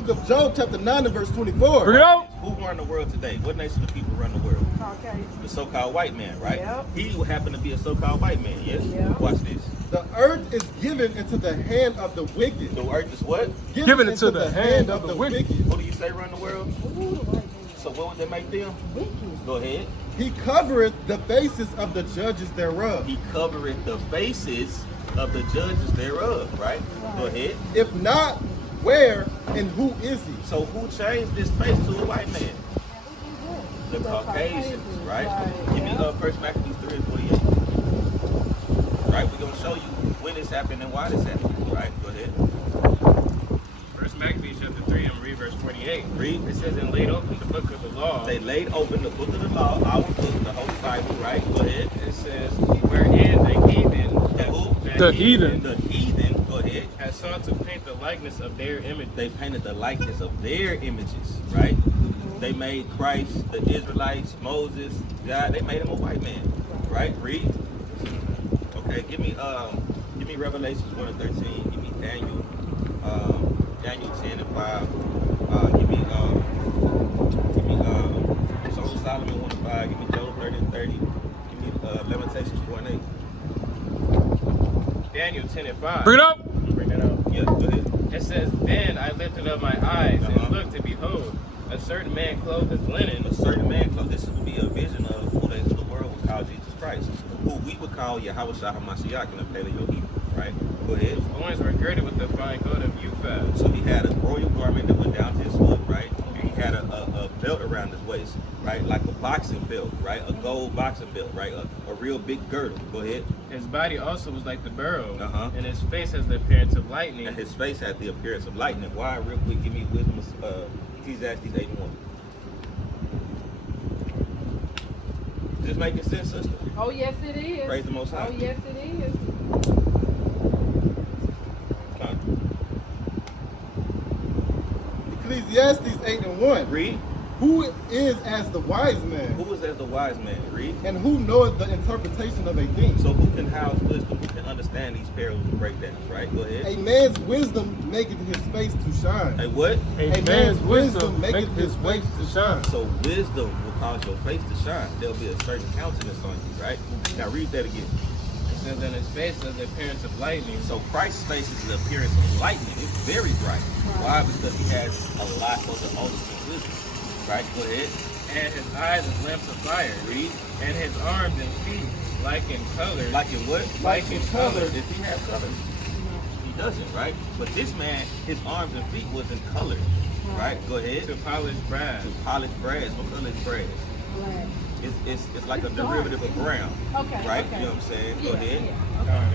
book of Job, chapter 9 and verse 24. Bring it out. Who run the world today? What nation of people run the world? Okay. The so-called white man, right? Yep. He would happen to be a so-called white man, yes? Yep. Watch this. The earth is given into the hand of the wicked. The earth is what? Given into the hand of the wicked. Who do you say run the world? Ooh, the white man. So what would that make them? Wicked. Go ahead. He covereth the faces of the judges thereof. He covereth the faces of the judges thereof, right? Go ahead. If not, where and who is he? So who changed this face to a white man? The Caucasians, right? Give me 1 Maccabees 3 and 48. Right, we're gonna show you when this happened and why this happened. Right, go ahead. 1 Maccabees chapter 3 and read verse 48. Read. It says, and laid open the book of the law. They laid open the book of the law, our book, the Holy Bible, right? Go ahead. It says, wherein the heathen, The who? The heathen. The heathen, go ahead. has sought to paint the likeness of their image. They painted the likeness of their images, right? They made Christ, the Israelites, Moses, God, they made him a white man. Right? Read. Okay, give me Revelations 1 and 13. Give me Daniel 10 and 5. Give me Song of Solomon 1 and 5. Give me Job 30 and 30. Give me Lamentations 4 and 8. Daniel 10 and 5. Bring it up. Bring that out. Yeah, go ahead. It says, then I lifted up my eyes Uh-huh. and looked, to behold, a certain man clothed with linen. A certain man, this would be a vision of who the world would call Jesus Christ, who we would call Yahweh Shah HaMashiach in the Paleo Hebrew, right? Go ahead. His loins were girded with the fine gold of Uphaz. So he had a royal garment that went down to his foot, right? And he had a belt around his waist, right? Like a boxing belt, right? A gold boxing belt, right? A real big girdle. Go ahead. His body also was like the beryl, Uh-huh. and his face has the appearance of lightning. And his face had the appearance of lightning. Why? Real quick, give me wisdom of Ecclesiastes 8 and 1. Just making sense, sister. Oh, yes, it is. Praise the Most High. Oh, yes, it is. Come. Ecclesiastes 8 and 1. Read. Who is as the wise man? Who is as the wise man? Read. And who knoweth the interpretation of a thing? So who can house wisdom? Who can understand these parables and breakdowns? Right? Go ahead. A man's wisdom maketh his face to shine. A what? A man's wisdom maketh his face to shine. So wisdom will cause your face to shine. There'll be a certain countenance on you, right? Now read that again. It says, and his face has the appearance of lightning. So Christ's face is the appearance of lightning. It's very bright. Why? Because he has a lot of the ultimate wisdom. Right? Go ahead. And his eyes as lamps of fire. Read. And his arms and feet like in color. Like in what? Like in color. Does he have color? He doesn't, right? But this man, his arms and feet was in color. Right? Go ahead. To polished brass. To polished brass. What color is brass? Black. It's like a derivative of brown. Okay. Right? Okay. You know what I'm saying? Go ahead.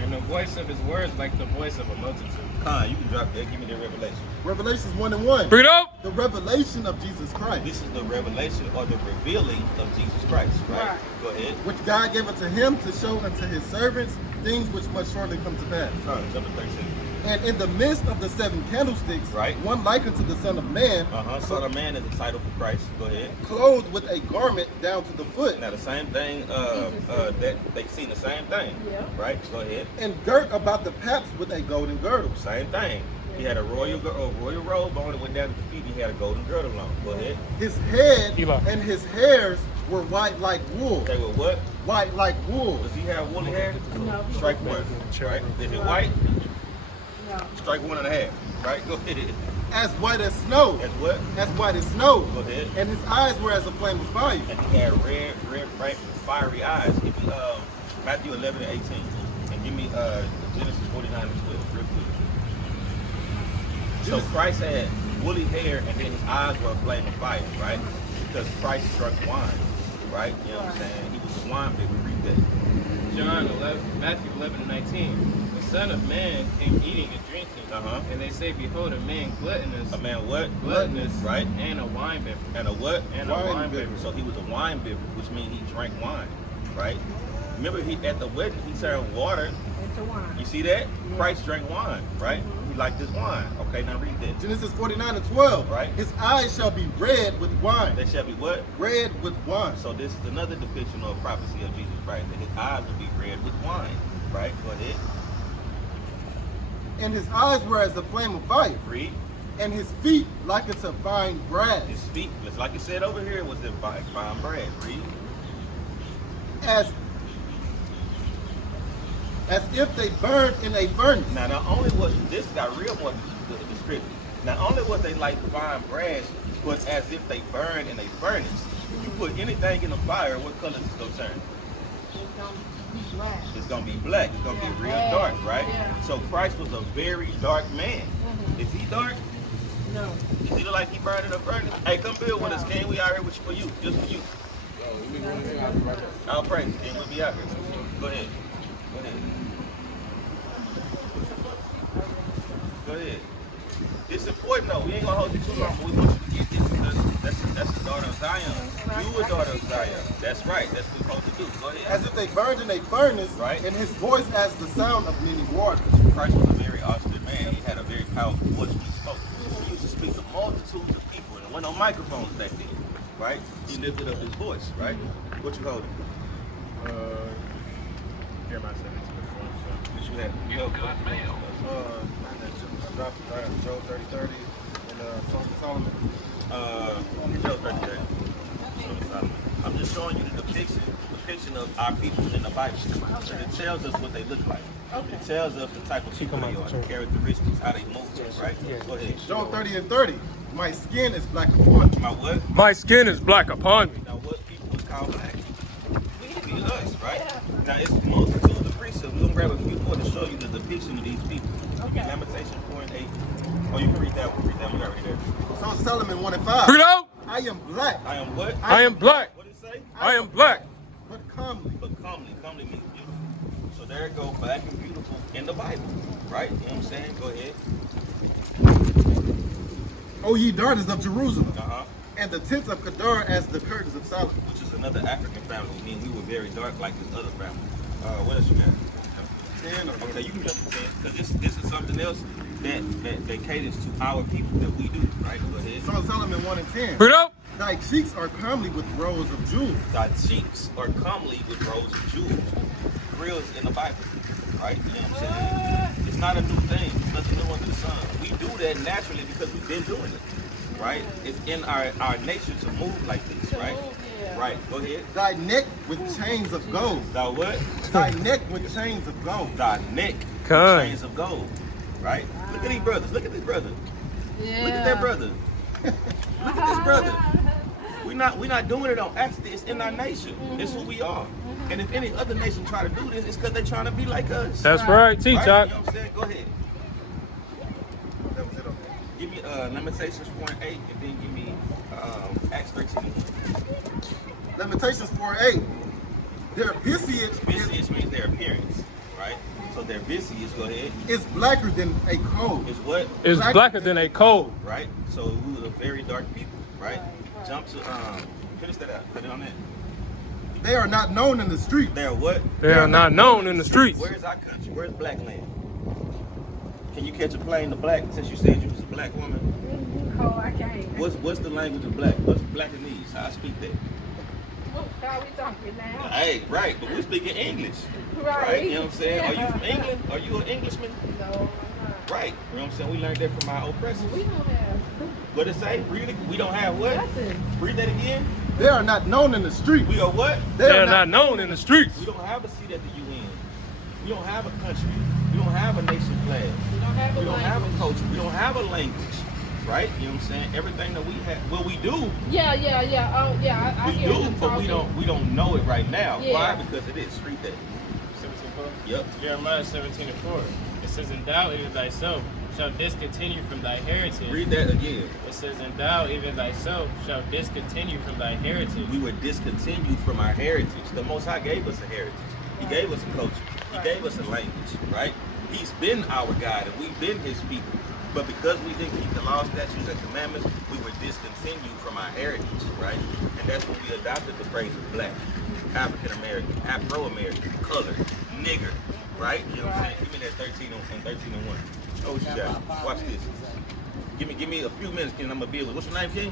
And the voice of his words like the voice of a multitude. Khan, you can drop that. Give me the revelation. Revelations 1 and 1. Bring it up. The revelation of Jesus Christ, This is the revelation or the revealing of Jesus Christ, right? Right. Go ahead. which God gave unto him to show unto his servants things which must shortly come to pass. Chapter 13. And in the midst of the 7 candlesticks, Right. one like unto the Son of Man, Son of Man is the title for Christ. Go ahead. clothed with a garment down to the foot, Now the same thing, that they seen the same thing. Yeah. Right? Go ahead. and girt about the paps with a golden girdle. Same thing. He had a royal robe on, it went down to the feet, he had a golden girdle on. Go ahead. His head Eli. and his hairs were white like wool. They were what? White like wool. Does he have woolly hair? No. Strike one. Right? Is it white? No. Strike 1.5. Right? Go ahead. As white as snow. That's what? As white as snow. Go ahead. And his eyes were as a flame of fire. And he had red, bright, fiery eyes. Give me Matthew 11 and 18. And give me Genesis 49 and 12, real quick. So Christ had woolly hair and then his eyes were a flame of fire, right? Because Christ drank wine, right? You know what I'm saying? He was a wine bibber. Read that. Matthew 11 and 19. The Son of Man came eating and drinking. Uh-huh. And they say, behold, a man gluttonous. A man what? Gluttonous. Right? And a wine bibber. And a what? And Wine a wine bibber. bibber. So he was a wine bibber, which means he drank wine, right? Remember, he at the wedding, he served water. It's a wine. You see that? Christ drank wine, right? He liked this wine. Okay, now read that. Genesis 49 and 12. Right. His eyes shall be red with wine. They shall be what? Red with wine. So this is another depiction of prophecy of Jesus Christ, that his eyes will be red with wine, right? Go ahead. And his eyes were as a flame of fire. Read. and his feet like it's a fine brass, His feet, just like it said over here, was in fine brass. Read. as if they burned in a furnace. Now, not only was this got real more descriptive. Not only was they like fine brass, but as if they burned in a furnace. You put anything in a fire, what color is it gonna turn? It's gonna be black. It's gonna get real dark, right? Yeah. So Christ was a very dark man. Is he dark? No. Does he look like he burned in a furnace? Hey, come build with us, King. We out here for you, just for you. I'll pray, King. We'll be out here. Go ahead. Go ahead. Go ahead. It's important though. We ain't gonna hold you too long, but we want you to get this because that's the daughter of Zion. You a daughter of Zion. That's right. That's what we're supposed to do. Go ahead. As if they burned in a furnace, Right. and his voice as the sound of many waters. Christ was a very austere man. He had a very powerful voice when he spoke. He used to speak to multitudes of people, and there weren't no microphones back then, right? He lifted up his voice, right? What you holding? Jeremiah 17:4. What you had? You held Job 30:30 and Song of Solomon. Job 30. I'm just showing you the depiction of our people in the Bible. And it tells us what they look like. It tells us the type of people they are, the characteristics, how they move, right? Go ahead. Job 30:30. My skin is black upon me. My what? My skin is black upon me. Now, what people was called black? Be us, right? Now, it's multitudes of precepts. We're going to grab a few more to show you the depiction of these people. Okay. Lamentations 4:8. Oh, you can read that one. Read that one. You already there. Song of Solomon 1:5. Bring it out. I am black, I am what? I am black. What did it say? I am black. but comely. But comely. Comely means beautiful. So there it goes, black and beautiful in the Bible, right? You know what I'm saying? Go ahead. O ye daughters of Jerusalem, Uh-huh. and the tents of Kedar as the curtains of Solomon. Which is another African family. I mean, we were very dark like this other family. What else you got? 10 or Okay, you can jump to 10, because this is something else that caters to our people that we do, right? Go ahead. Song of Solomon 1:10. Bring it out. Thy cheeks are comely with rows of jewels. Thy cheeks are comely with rows of jewels. Grills in the Bible, right? You know what I'm saying? It's not a new thing. It's nothing new under the sun. We do that naturally because we've been doing it, right? It's in our nature to move like this, right? Right. Go ahead. Thy neck with chains of gold. Thou what? Thy neck with chains of gold. Thy neck with Kind. chains of gold, right? Look at these brothers. Look at this brother. Yeah. Look at that brother. Look at this brother. We're not doing it on accident. It's in our nature. It's who we are. And if any other nation try to do this, it's because they're trying to be like us. That's right. Teach, Right? Doc. You know what I'm saying? Go ahead. That was it on there. Give me Lamentations 4:8, and then give me Acts 13. Lamentations 4:8. Their visage Visage means their appearance, right? So their visage, go ahead, is blacker than a coal. is what? It's blacker than a coal. Right? So we were a very dark people, right? Jump to finish that out. Put it on that. They are not known in the street. They're what? They are not known in the streets. Where's our country? Where's black land? Can you catch a plane to black since you said you was a black woman? Oh, I can't. What's the language of black? What's Blackanese? How I speak that? How we talking now? Hey, right, but we're speaking English. Right. You know what I'm saying? Are you from England? Are you an Englishman? No, I'm not. Right. You know what I'm saying? We learned that from our oppressors. We don't have What it say? Read it. We don't have what? nothing. Read that again. They are not known in the street. We are what? They They are not known in the streets. We don't have a seat at the UN. We don't have a country. We don't have a nation flag. We don't have a We don't have a language. culture. We don't have a language. Right? You know what I'm saying? Everything that we have, well, we do. Yeah. Oh, yeah. I We hear do, you but talking. we don't know it right now. Yeah. Why? Because it is. Read that. 17:4. Yep. Jeremiah 17:4. It says, "And thou even thyself shalt discontinue from thy heritage." Read that again. It says, "And thou even thyself shalt discontinue from thy heritage." We were discontinued from our heritage. The Most High gave us a heritage. He gave us a culture. He gave us a language, right? He's been our God, and we've been His people. But because we didn't keep the law, statutes, and commandments, we were discontinued from our heritage, right? And that's when we adopted the phrase of black, African American, Afro American, colored, nigger, right? You know what I'm saying? Give me that 13 and 1. Oh, what you got? Watch this. Give me a few minutes, Ken. I'm gonna be with. What's your name, Ken?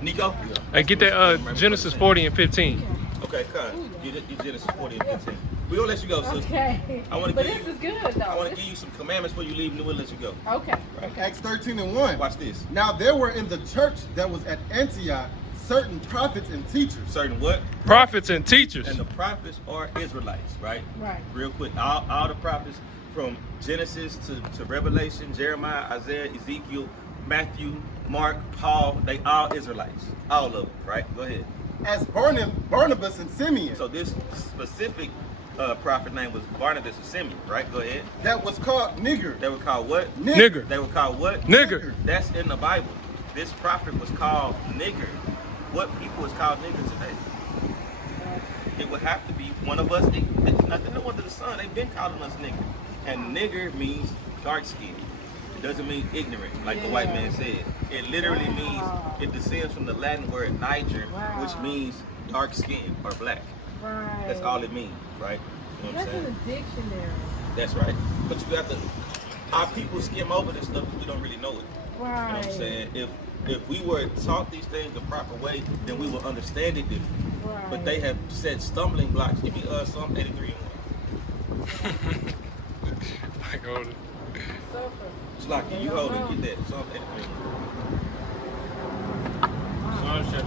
Nico. Hey, get that Genesis 40 and 15. Okay, come. Get Genesis 40 and 15. We gonna let you go, sister. Okay. I wanna But give this you- is good though. I want to give you some commandments before you leave, and then we'll let you go. Okay. Okay. Acts 13:1. Watch this. Now there were in the church that was at Antioch certain prophets and teachers. Certain what? Prophets and teachers. And the prophets are Israelites, right? Right. Real quick, all the prophets from Genesis to Revelation, Jeremiah, Isaiah, Ezekiel, Matthew, Mark, Paul, they all Israelites. All of them, right? Go ahead. As Barnabas and Simeon, So this specific prophet name was Barnabas and Simeon, right? Go ahead. that was called nigger. They were called what? Nigger. They were called what? Nigger. That's in the Bible. This prophet was called nigger. What people is called nigger today? It would have to be one of us. It's nothing new under the sun. They've been calling us nigger. And nigger means dark skin. It doesn't mean ignorant, like the white man said. It literally means, it descends from the Latin word niger, which means dark skin or black. Right. That's all it means, right? You know what I'm That's in saying? the dictionary. That's right. But you got to, our people skim over this stuff because we don't really know it. Right. You know what I'm saying? If we were taught these things the proper way, then we will understand it differently. Right. But they have set stumbling blocks. Give me Psalm 83 and 1. Like, hold it. Suffer. It's like you hold it, get that. Psalm 83 and 1. Psalms chapter